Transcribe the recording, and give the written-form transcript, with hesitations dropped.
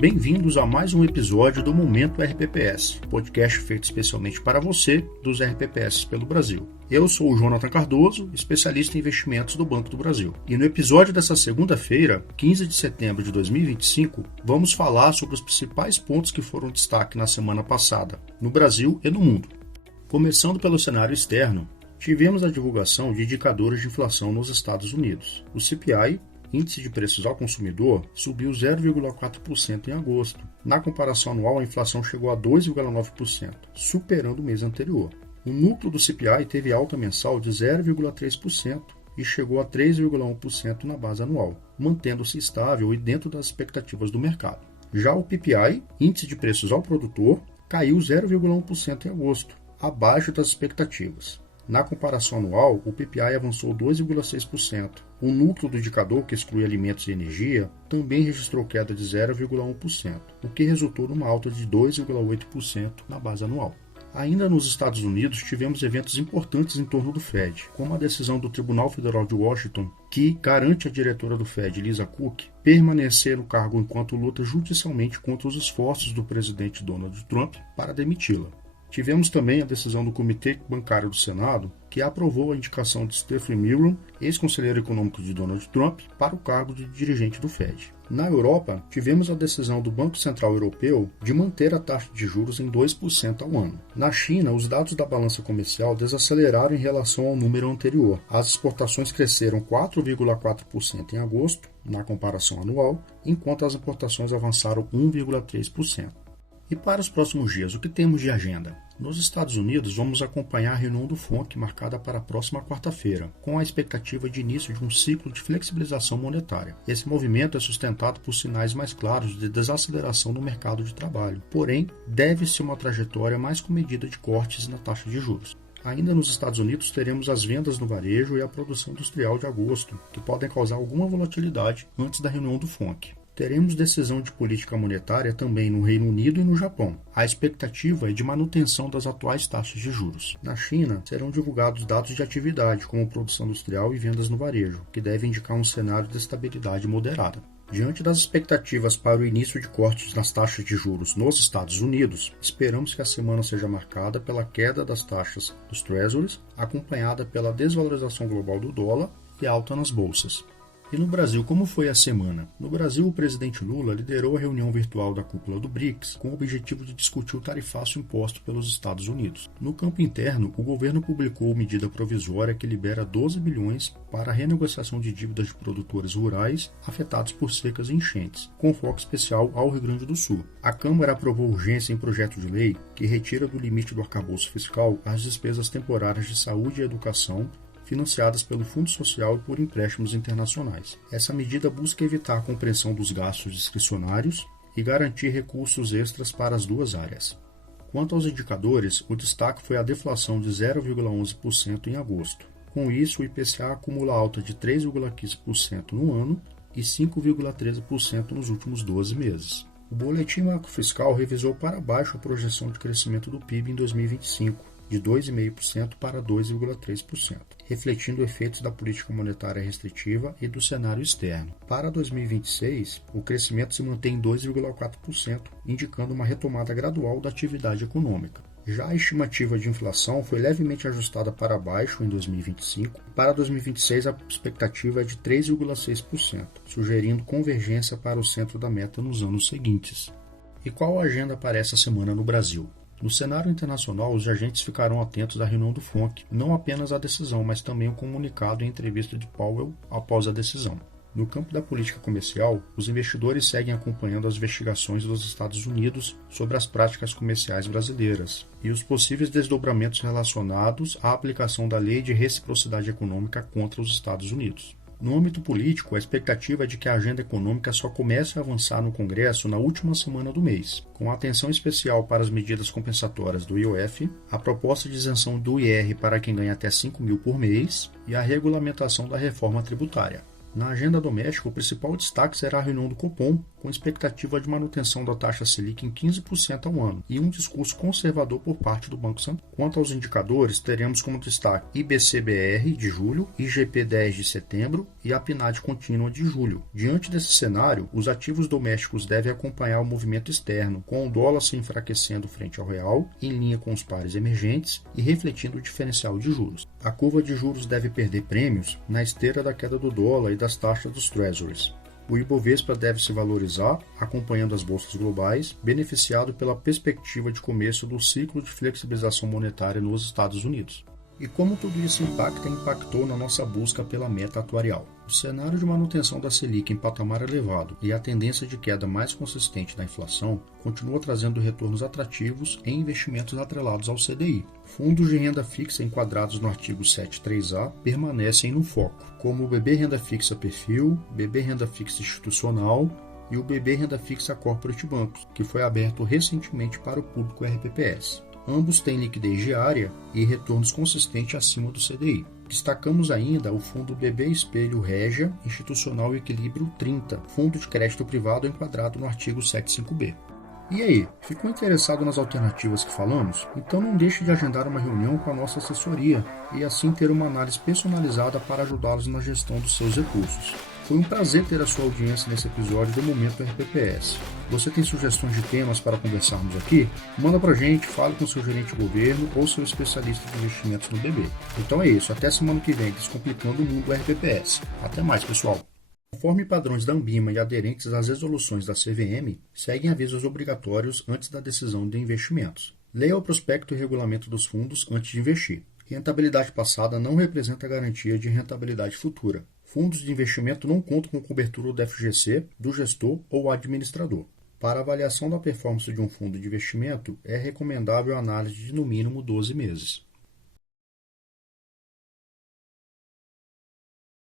Bem-vindos a mais um episódio do Momento RPPS, podcast feito especialmente para você dos RPPS pelo Brasil. Eu sou o Jonathan Cardoso, especialista em investimentos do Banco do Brasil. E no episódio dessa segunda-feira, 15 de setembro de 2025, vamos falar sobre os principais pontos que foram destaque na semana passada, no Brasil e no mundo. Começando pelo cenário externo, tivemos a divulgação de indicadores de inflação nos Estados Unidos. O CPI, Índice de Preços ao Consumidor, subiu 0,4% em agosto. Na comparação anual, a inflação chegou a 2,9%, superando o mês anterior. O núcleo do CPI teve alta mensal de 0,3% e chegou a 3,1% na base anual, mantendo-se estável e dentro das expectativas do mercado. Já o PPI, Índice de Preços ao Produtor, caiu 0,1% em agosto, abaixo das expectativas. Na comparação anual, o PPI avançou 2,6%. O núcleo do indicador, que exclui alimentos e energia, também registrou queda de 0,1%, o que resultou numa alta de 2,8% na base anual. Ainda nos Estados Unidos, tivemos eventos importantes em torno do Fed, como a decisão do Tribunal Federal de Washington, que garante à diretora do Fed, Lisa Cook, permanecer no cargo enquanto luta judicialmente contra os esforços do presidente Donald Trump para demiti-la. Tivemos também a decisão do Comitê Bancário do Senado, que aprovou a indicação de Stephen Milgram, ex-conselheiro econômico de Donald Trump, para o cargo de dirigente do Fed. Na Europa, tivemos a decisão do Banco Central Europeu de manter a taxa de juros em 2% ao ano. Na China, os dados da balança comercial desaceleraram em relação ao número anterior. As exportações cresceram 4,4% em agosto, na comparação anual, enquanto as importações avançaram 1,3%. E para os próximos dias, o que temos de agenda? Nos Estados Unidos, vamos acompanhar a reunião do FONC marcada para a próxima quarta-feira, com a expectativa de início de um ciclo de flexibilização monetária. Esse movimento é sustentado por sinais mais claros de desaceleração no mercado de trabalho, porém, deve-se uma trajetória mais comedida de cortes na taxa de juros. Ainda nos Estados Unidos, teremos as vendas no varejo e a produção industrial de agosto, que podem causar alguma volatilidade antes da reunião do FONC. Teremos decisão de política monetária também no Reino Unido e no Japão. A expectativa é de manutenção das atuais taxas de juros. Na China, serão divulgados dados de atividade, como produção industrial e vendas no varejo, que devem indicar um cenário de estabilidade moderada. Diante das expectativas para o início de cortes nas taxas de juros nos Estados Unidos, esperamos que a semana seja marcada pela queda das taxas dos Treasuries, acompanhada pela desvalorização global do dólar e alta nas bolsas. E no Brasil, como foi a semana? No Brasil, o presidente Lula liderou a reunião virtual da cúpula do BRICS com o objetivo de discutir o tarifaço imposto pelos Estados Unidos. No campo interno, o governo publicou medida provisória que libera 12 bilhões para a renegociação de dívidas de produtores rurais afetados por secas e enchentes, com foco especial ao Rio Grande do Sul. A Câmara aprovou urgência em projeto de lei que retira do limite do arcabouço fiscal as despesas temporárias de saúde e educação financiadas pelo Fundo Social e por empréstimos internacionais. Essa medida busca evitar a compressão dos gastos discricionários e garantir recursos extras para as duas áreas. Quanto aos indicadores, o destaque foi a deflação de 0,11% em agosto. Com isso, o IPCA acumula alta de 3,15% no ano e 5,13% nos últimos 12 meses. O Boletim Macrofiscal revisou para baixo a projeção de crescimento do PIB em 2025, de 2,5% para 2,3%, refletindo efeitos da política monetária restritiva e do cenário externo. Para 2026, o crescimento se mantém em 2,4%, indicando uma retomada gradual da atividade econômica. Já a estimativa de inflação foi levemente ajustada para baixo em 2025. Para 2026, a expectativa é de 3,6%, sugerindo convergência para o centro da meta nos anos seguintes. E qual a agenda para essa semana no Brasil? No cenário internacional, os agentes ficarão atentos à reunião do FONC, não apenas à decisão, mas também ao comunicado e entrevista de Powell após a decisão. No campo da política comercial, os investidores seguem acompanhando as investigações dos Estados Unidos sobre as práticas comerciais brasileiras e os possíveis desdobramentos relacionados à aplicação da Lei de Reciprocidade Econômica contra os Estados Unidos. No âmbito político, a expectativa é de que a agenda econômica só comece a avançar no Congresso na última semana do mês, com atenção especial para as medidas compensatórias do IOF, a proposta de isenção do IR para quem ganha até R$ 5.000 por mês e a regulamentação da reforma tributária. Na agenda doméstica, o principal destaque será a reunião do Copom, com expectativa de manutenção da taxa Selic em 15% ao ano e um discurso conservador por parte do Banco Central. Quanto aos indicadores, teremos como destaque IBC-BR de julho, IGP-10 de setembro e a PNAD contínua de julho. Diante desse cenário, os ativos domésticos devem acompanhar o movimento externo, com o dólar se enfraquecendo frente ao real, em linha com os pares emergentes e refletindo o diferencial de juros. A curva de juros deve perder prêmios na esteira da queda do dólar e das taxas dos Treasuries. O Ibovespa deve se valorizar, acompanhando as bolsas globais, beneficiado pela perspectiva de começo do ciclo de flexibilização monetária nos Estados Unidos. E como tudo isso impactou na nossa busca pela meta atuarial? O cenário de manutenção da Selic em patamar elevado e a tendência de queda mais consistente da inflação continua trazendo retornos atrativos em investimentos atrelados ao CDI. Fundos de renda fixa enquadrados no artigo 7.3a permanecem no foco, como o BB Renda Fixa Perfil, BB Renda Fixa Institucional e o BB Renda Fixa Corporate Bancos, que foi aberto recentemente para o público RPPS. Ambos têm liquidez diária e retornos consistentes acima do CDI. Destacamos ainda o fundo BB Espelho Regia Institucional Equilíbrio 30, fundo de crédito privado enquadrado no artigo 75B. E aí, ficou interessado nas alternativas que falamos? Então não deixe de agendar uma reunião com a nossa assessoria e assim ter uma análise personalizada para ajudá-los na gestão dos seus recursos. Foi um prazer ter a sua audiência nesse episódio do Momento RPPS. Você tem sugestões de temas para conversarmos aqui? Manda pra gente, fale com seu gerente de governo ou seu especialista de investimentos no BB. Então é isso, até semana que vem, Descomplicando o Mundo RPPS. Até mais, pessoal! Conforme padrões da Anbima e aderentes às resoluções da CVM, seguem avisos obrigatórios antes da decisão de investimentos. Leia o prospecto e regulamento dos fundos antes de investir. Rentabilidade passada não representa garantia de rentabilidade futura. Fundos de investimento não contam com cobertura do FGC, do gestor ou administrador. Para avaliação da performance de um fundo de investimento, é recomendável a análise de no mínimo 12 meses.